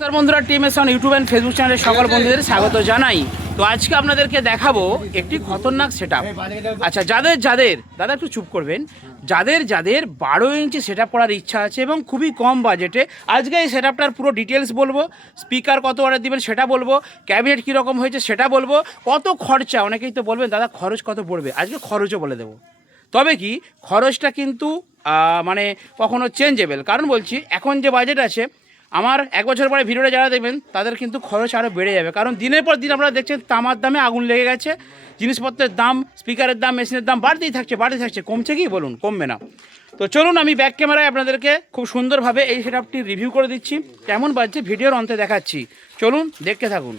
নমস্কার বন্ধুরা, TMS on YouTube and Facebook চ্যানেলের সকল বন্ধুদের স্বাগত জানাই। তো আজকে আপনাদেরকে দেখাবো একটি খতরনাক সেটআপ। আচ্ছা, যাদের দাদা একটু চুপ করবেন, যাদের 12 ইঞ্চি সেটআপ করার ইচ্ছা আছে এবং খুবই কম বাজেটে, আজকে এই সেটআপটার পুরো ডিটেলস বলবো। স্পিকার কত অর্ডার দিবেন সেটা বলবো, ক্যাবিনেট কীরকম হয়েছে সেটা বলবো, কত খরচা। অনেকেই তো বলবেন দাদা খরচ কত পড়বে, আজকে খরচও বলে দেবো। তবে কি খরচটা কিন্তু মানে কখনো চেঞ্জেবল, কারণ বলছি এখন যে বাজেট আছে, আমার 1 বছর পরে ভিডিওটা যারা দেখবেন তাদের কিন্তু খরচ আরও বেড়ে যাবে। কারণ দিনের পর দিন আপনারা দেখছেন তামার দামে আগুন লেগে গেছে, জিনিসপত্রের দাম, স্পিকারের দাম, মেশিনের দাম বাড়তেই থাকছে। কমছে কি বলুন? কমবে না। তো চলুন আমি ব্যাক ক্যামেরায় আপনাদেরকে খুব সুন্দরভাবে এই সেটআপটি রিভিউ করে দিচ্ছি, কেমন বাজছে ভিডিওর অন্তে দেখাচ্ছি। চলুন দেখতে থাকুন।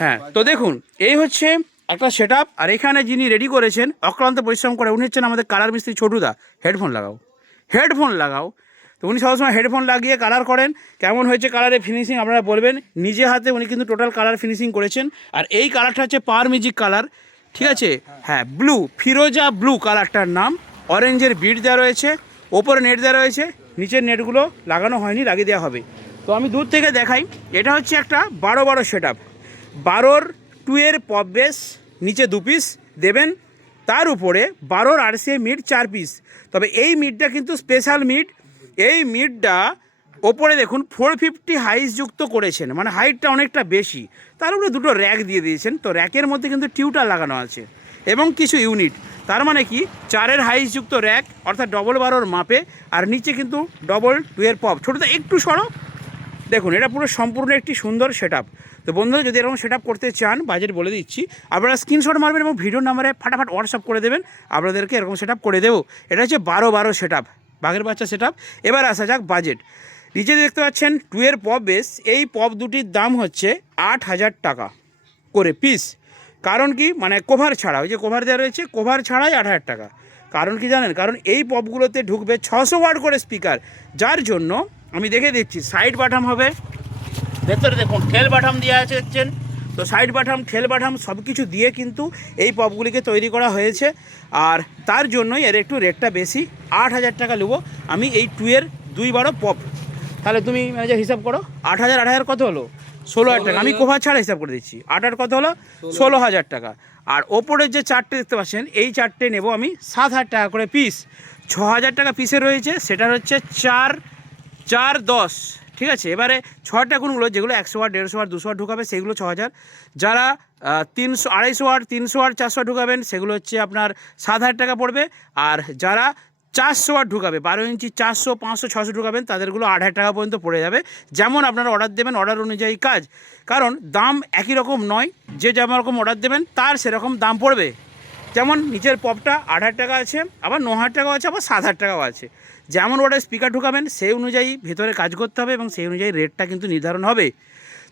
হ্যাঁ, তো দেখুন এই হচ্ছে একটা সেটআপ। আর এখানে যিনি রেডি করেছেন অক্লান্ত পরিশ্রম করে, উনি হচ্ছেন আমাদের কালার মিস্ত্রি ছোটুদা। হেডফোন লাগাও। তো উনি সবসময় হেডফোন লাগিয়ে কালার করেন। কেমন হয়েছে কালারের ফিনিশিং আপনারা বলবেন। নিজে হাতে উনি কিন্তু টোটাল কালার ফিনিশিং করেছেন। আর এই কালারটা হচ্ছে পাওয়ার মিউজিক কালার, ঠিক আছে? হ্যাঁ, ব্লু, ফিরোজা ব্লু কালারটার নাম। অরেঞ্জের বিট দেওয়া রয়েছে, ওপরে নেট দেওয়া রয়েছে, নিচের নেটগুলো লাগানো হয়নি, লাগিয়ে দেওয়া হবে। তো আমি দূর থেকে দেখাই। এটা হচ্ছে একটা 12 সেটআপ। 12 2-এর পপ বেস, নিচে 2 পিস দেবেন, তার উপরে 12 RCA মিড 4 পিস। তবে এই মিডটা কিন্তু স্পেশাল মিড। এই মিডটা ওপরে দেখুন 450 হাইস যুক্ত করেছেন, মানে হাইটটা অনেকটা বেশি। তার উপরে দুটো র্যাক দিয়ে দিয়েছেন। তো র্যাকের মধ্যে কিন্তু টিউটার লাগানো আছে এবং কিছু ইউনিট। তার মানে কি 4-এর হাইস যুক্ত র্যাক, অর্থাৎ ডবল 12-র মাপে। আর নিচে কিন্তু ডবল 2-এর পপ। ছোটোটা একটু সরো, দেখুন এটা পুরো সম্পূর্ণ একটি সুন্দর সেটআপ। তো বন্ধুরা যদি এরকম সেটআপ করতে চান, বাজেট বলে দিচ্ছি, আপনারা স্ক্রিনশট মারবেন এবং ভিডিও নাম্বারে ফাটাফাট হোয়াটসঅ্যাপ করে দেবেন, আপনাদেরকে এরকম সেটআপ করে দেবো। এটা হচ্ছে 12 সেটআপ, বাঘের বাচ্চা সেটআপ। এবার আসা যাক বাজেট। নিচে দেখতে পাচ্ছেন 2-এর পপ বেস। এই পপ দুটির দাম হচ্ছে 8000 টাকা করে পিস। কারণ কি, মানে কভার ছাড়া, ওই যে কভার দেওয়া রয়েছে, কভার ছাড়াই 8000 টাকা। কারণ কি জানেন? কারণ এই পপগুলোতে ঢুকবে 600 ওয়াট করে স্পিকার, যার জন্য আমি দেখে দিচ্ছি। সাইড বাটাম হবে, ভেতরে দেখুন ঠেল বাটাম দিয়ে আছে দেখছেন। তো সাইড বাটাম, ঠেল বাটাম সব কিছু দিয়ে কিন্তু এই পপগুলিকে তৈরি করা হয়েছে। আর তার জন্যই এর একটু রেটটা বেশি। 8000 টাকা নেবো আমি এই 2-এর 2-12 পপ। তাহলে তুমি ম্যানেজার হিসাব করো, 8000 কত হলো? 16000 টাকা। আমি কোভার ছাড়া হিসাব করে দিচ্ছি। 8 কত হলো? 16000 টাকা। আর ওপরের যে 4টে দেখতে পাচ্ছেন, এই 4টে নেবো আমি 7000 টাকা করে পিস। 6000 টাকা পিসে রয়েছে, সেটা হচ্ছে 4 4 10, ঠিক আছে? এবারে 6টা কোনগুলো, যেগুলো 100 ওয়াট, 150 ওয়াট, 200 ওয়াট ঢুকাবে, সেগুলো 6000। যারা 300 250 ওয়াট, 300 ওয়াট, 400 ঢুকাবেন, সেগুলো হচ্ছে আপনার 7000 টাকা পড়বে। আর যারা 400 ওয়াট ঢুকাবে, 12 ইঞ্চি 400, 500, 600 ঢুকাবেন, তাদেরগুলো 8000 টাকা পর্যন্ত পড়ে যাবে। যেমন আপনারা অর্ডার দেবেন, অর্ডার অনুযায়ী কাজ। কারণ দাম একই রকম নয়, যে যেমন রকম অর্ডার দেবেন তার সেরকম দাম পড়বে। যেমন নিচের পপটা 8000 টাকা আছে, আবার 9000 টাকাও আছে, আবার 7000 টাকাও আছে। যেমন ওটা স্পিকার ঢুকাবেন সেই অনুযায়ী ভেতরে কাজ করতে হবে এবং সেই অনুযায়ী রেটটা কিন্তু নির্ধারণ হবে।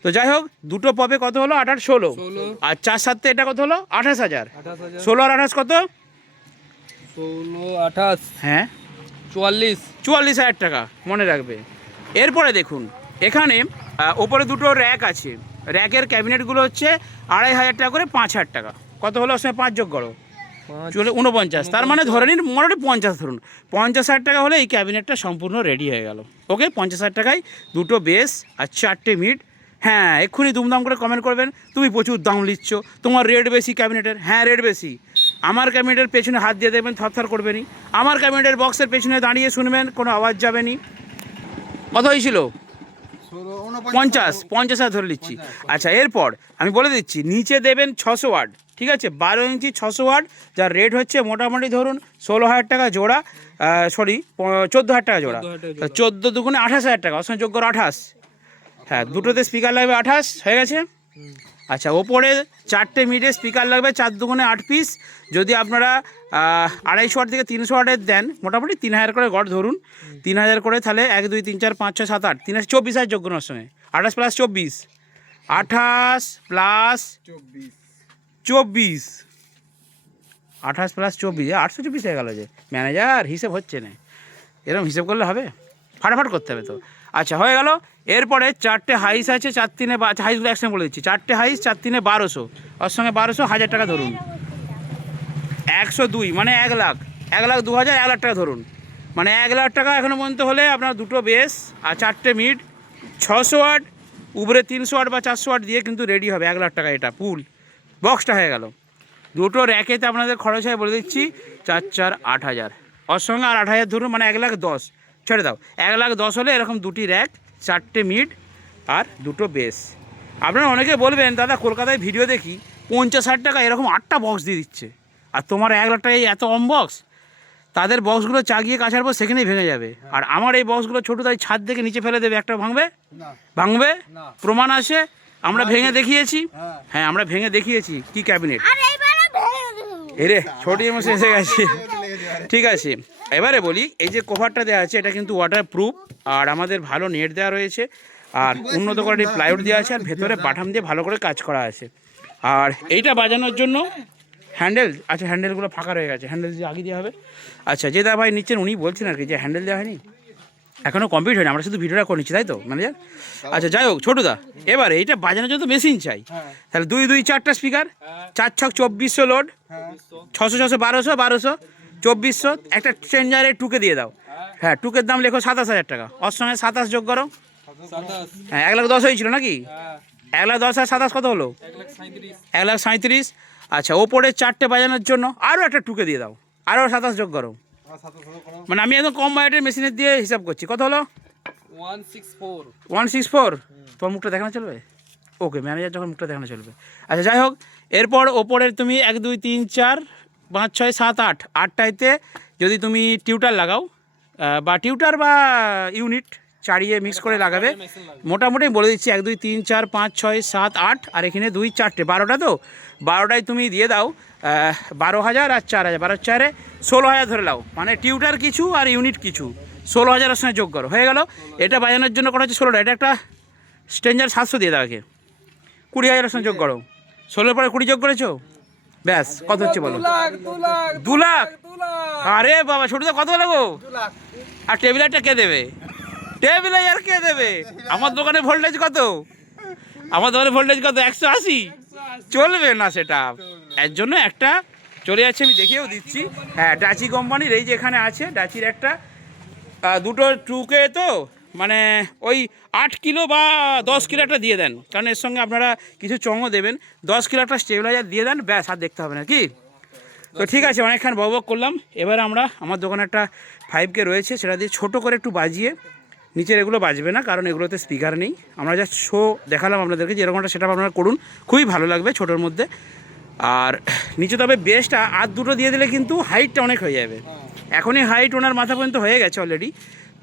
তো যাই হোক, দুটো পপে কত হলো? 8 আর 16। আর 4 7 এটা কত হলো? 28000। 16 আর 28 কত? 16 28, হ্যাঁ 44,000 টাকা, মনে রাখবে। এরপরে দেখুন এখানে ওপরে দুটো র্যাক আছে। র্যাকের ক্যাবিনেটগুলো হচ্ছে 2500 টাকা করে, 5000 টাকা। কত হলো? ওর সঙ্গে 5 যোগ করো, চলে 49। তার মানে ধরে নিন মোটামুটি 50 ধরুন। 50,000 টাকা হলে এই ক্যাবিনেটটা সম্পূর্ণ রেডি হয়ে গেল। ওকে, 50,000 টাকায় দুটো বেস আর 4টে মিড। হ্যাঁ, এক্ষুনি দুমদাম করে কমেন্ট করবেন তুমি প্রচুর দাম নিচ্ছ, তোমার রেট বেশি ক্যাবিনেটের। হ্যাঁ, রেট বেশি। আমার ক্যাবিনেটের পেছনে হাত দিয়ে দেখবেন থরথর করবেনি। আমার ক্যাবিনেটের বক্সের পেছনে দাঁড়িয়ে শুনবেন, কোনো আওয়াজ যাবেনি। কত হয়েছিল? 50,000 ধরে নিচ্ছি। আচ্ছা, এরপর আমি বলে দিচ্ছি, নিচে দেবেন 600 ওয়াট, ঠিক আছে? 12 ইঞ্চি 600 ওয়াট, যার রেট হচ্ছে মোটামুটি ধরুন 16,000 টাকা জোড়া, 14,000 টাকা জোড়া। 14 দুগুণে 28,000 টাকা, অসংখ্য যোগ্য 28। হ্যাঁ, দুটোতে স্পিকার লাগবে 28, হয়ে গেছে। আচ্ছা, ওপরে 4টে মিডে স্পিকার লাগবে 4 দুগুণে 8 পিস। যদি আপনারা 250 ওয়াট থেকে 300 ওয়াটের দেন, মোটামুটি 3000 করে গড় ধরুন। 3000 করে, তাহলে 1 2 3 4 5 6 7 8, 3 24,000 যোগ্যনার সঙ্গে 28 প্লাস 24, 28 প্লাস 24, 28 প্লাস 24, 824 হয়ে গেল। যে ম্যানেজার হিসেব হচ্ছে না, এরকম হিসেব করলে হবে? ফাটাফাট করতে হবে তো। আচ্ছা, হয়ে গেল। এরপরে 4টে হাইস আছে, 4 3 হাইসগুলো একসঙ্গে বলে দিচ্ছি। 4টে হাইস, 4 3 1200, ওর সঙ্গে 1200, 1000 টাকা ধরুন। 102 মানে 1 লাখ, 1 লাখ 2000, 1 লাখ টাকা ধরুন। মানে 1 লাখ টাকা এখনো পর্যন্ত হলে আপনার দুটো বেস আর 4টে মিড, 600 ওয়াট, উপরে 300 ওয়াট বা 400 ওয়াট দিয়ে কিন্তু রেডি হবে 1 লাখ টাকা। এটা ফুল বক্সটা হয়ে গেল। দুটো র্যাকেতে আপনাদের খরচ হয় বলে দিচ্ছি 4 4 8,000, ওর সঙ্গে আর 8,000 ধরুন, মানে 1,10,000 ছেড়ে দাও। 1,10,000 হলে এরকম দুটি র্যাক, 4টে মিড আর দুটো বেস। আপনারা অনেকে বলবেন দাদা কলকাতায় ভিডিও দেখি 50,000 টাকা এরকম 8টা বক্স দিয়ে দিচ্ছে, আর তোমার 1 লাখ টাকায় এত কম বক্স। তাদের বক্সগুলো চাগিয়ে কাছার পর সেখানেই ভেঙে যাবে। আর আমার এই বক্সগুলো ছোটো, তাই ছাদ থেকে নিচে ফেলে দেবে, একটা ভাঙবে ভাঙবে, প্রমাণ আছে, আমরা ভেঙে দেখিয়েছি। হ্যাঁ আমরা ভেঙে দেখিয়েছি। কি ক্যাবিনেট এরে ছোট মশে এসে গেছে। ঠিক আছে, এবারে বলি, এই যে কভারটা দেওয়া আছে এটা কিন্তু ওয়াটার প্রুফ, আর আমাদের ভালো নেট দেওয়া রয়েছে, আর উন্নত কোয়ালিটির প্লাইউড দেওয়া আছে, আর ভেতরে বাটাম দিয়ে ভালো করে কাজ করা আছে। আর এইটা বাজানোর জন্য হ্যান্ডেল আছে, হ্যান্ডেলগুলো ফাঁকা রয়ে গেছে, হ্যান্ডেল দিয়ে আগে দেওয়া হবে। আচ্ছা, যে দা ভাই নিচ্ছেন উনি বলছেন আর কি যে হ্যান্ডেল দেওয়া হয়নি, এখনও কমপ্লিট হয়নি, আমরা শুধু ভিডিওটা করে নিচ্ছি, তাই তো ম্যানেজার? আচ্ছা যাই হোক ছোটুদা, এবারে এইটা বাজানোর জন্য মেশিন চাই, তাহলে 2 2 4টা স্পিকার, 4 6 2400 লোড, 600 600 1200 1200 2400, একটা চেঞ্জারে টুকে দিয়ে দাও। হ্যাঁ টুকের দাম লেখো 27,000 টাকা, ওর সঙ্গে 27 যোগ করো। হ্যাঁ 1,10,000 হয়েছিল নাকি? 1,10,000 আর 27 কত হলো? 1,37,000। আচ্ছা, ওপরে 4টে বাজানোর জন্য আরও একটা টুকে দিয়ে দাও, আরও 27 যোগ করো। মানে আমি একদম কম বাজেটের মেশিনের দিয়ে হিসাব করছি। কত হলো? 164। তোমার মুখটা দেখানো চলবে? ওকে, ম্যানেজার যখন মুখটা দেখানো চলবে। আচ্ছা যাই হোক, এরপর ওপরের তুমি 1 2 3 4 5 6 7 8 8টাইতে যদি তুমি টিউটার লাগাও, বা টিউটার বা ইউনিট চাড়িয়ে মিক্স করে লাগাবে, মোটামুটি বলে দিচ্ছি 1 2 3 4 5 6 7 8, আর এখানে 2 4টে 12টা, তো 12টায় তুমি দিয়ে দাও 12,000 আর 4,000, 12 4-এ 16,000 ধরে নাও, মানে টিউটার কিছু আর ইউনিট কিছু, 16,000-এর সঙ্গে যোগ করো, হয়ে গেল। এটা বাজানোর জন্য করা হচ্ছে 16টা, এটা একটা স্ট্রেঞ্জার 700 দিয়ে দাও, একে 20,000-এর সঙ্গে যোগ করো, 16 পরে 20 যোগ করেছো, ব্যাস কত হচ্ছে বলো? 2 লাখ। আরে বাবা ছোটদা কত লাগো? আর টেবিলারটা কে দেবে? টেবিলার কে দেবে? আমার দোকানে ভোল্টেজ কত? আমার দোকানে ভোল্টেজ কত? 180। চলবে না সেটা, এর জন্য একটা চলে যাচ্ছে, আমি দেখিয়েও দিচ্ছি। হ্যাঁ ডাচি কোম্পানির, এই যে এখানে আছে ডাচির একটা, দুটো টুকে, তো মানে ওই 8 কিলো বা 10 কিলো একটা দিয়ে দেন, কারণ এর সঙ্গে আপনারা কিছু চঙও দেবেন, 10 কিলো একটা স্টেবিলাইজার দিয়ে দেন, ব্যাস আর দেখতে হবে না কি। তো ঠিক আছে, অনেকক্ষণ বক করলাম। এবার আমরা, আমার দোকানে একটা 5K রয়েছে, সেটা দিয়ে ছোটো করে একটু বাজিয়ে, নিচের এগুলো বাজবে না কারণ এগুলোতে স্পিকার নেই, আমরা জাস্ট শো দেখালাম আপনাদেরকে, যেরকম একটা সেটা আপনারা করুন, খুবই ভালো লাগবে ছোটোর মধ্যে। আর নিচে তবে বেসটা আর দুটো দিয়ে দিলে কিন্তু হাইটটা অনেক হয়ে যাবে, এখনই হাইট ওনার মাথা পর্যন্ত হয়ে গেছে অলরেডি,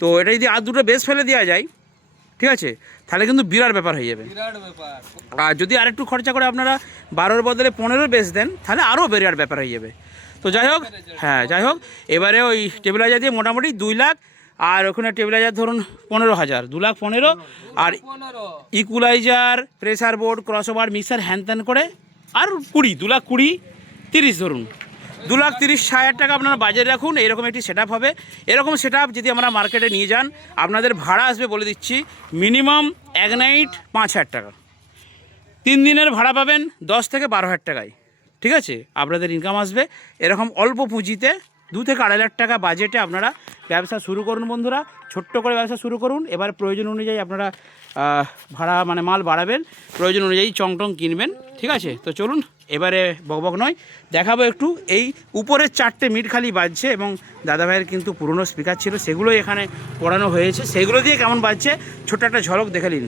তো এটা যদি আর দুটো বেস ফেলে দেওয়া যায়, ঠিক আছে, তাহলে কিন্তু বিরাট ব্যাপার হয়ে যাবে। আর যদি আরেকটু খরচা করে আপনারা 12-এর বদলে 15 বেস দেন, তাহলে আরও বিরাট ব্যাপার হয়ে যাবে। তো যাই হোক, হ্যাঁ যাই হোক, এবারে ওই টেবিলাইজার দিয়ে মোটামুটি 2 লাখ, আর ওখানে টেবিলাইজার ধরুন 15,000, 2,15,000, আর equaliser, pressure board, crossover, mixer, হ্যান ত্যান করে আর 2,20,000 30 ধরুন, 2,30,000 টাকা আপনারা বাজারে রাখুন। এরকম একটি সেট হবে। এরকম সেট যদি আমরা মার্কেটে নিয়ে যান, আপনাদের ভাড়া আসবে বলে দিচ্ছি মিনিমাম 1 নাইট 5,000 টাকা, 3 দিনের ভাড়া পাবেন 10 থেকে 12,000 টাকায়, ঠিক আছে, আপনাদের ইনকাম আসবে। এরকম অল্প পুঁজিতে 2 থেকে 2.5 লাখ টাকা বাজেটে আপনারা ব্যবসা শুরু করুন বন্ধুরা, ছোট্ট করে ব্যবসা শুরু করুন। এবার প্রয়োজন অনুযায়ী আপনারা ভাড়া মানে মাল বাড়াবেন, প্রয়োজন অনুযায়ী চং কিনবেন, ঠিক আছে। তো চলুন, এবারে বকবক নয়, দেখাবো একটু এই উপরের 4টে মিট খালি বাজছে, এবং দাদাভাইয়ের কিন্তু পুরনো স্পিকার ছিল, সেগুলোই এখানে পড়ানো হয়েছে, সেগুলো দিয়ে কেমন বাজছে ছোট্ট একটা ঝলক দেখে নিন।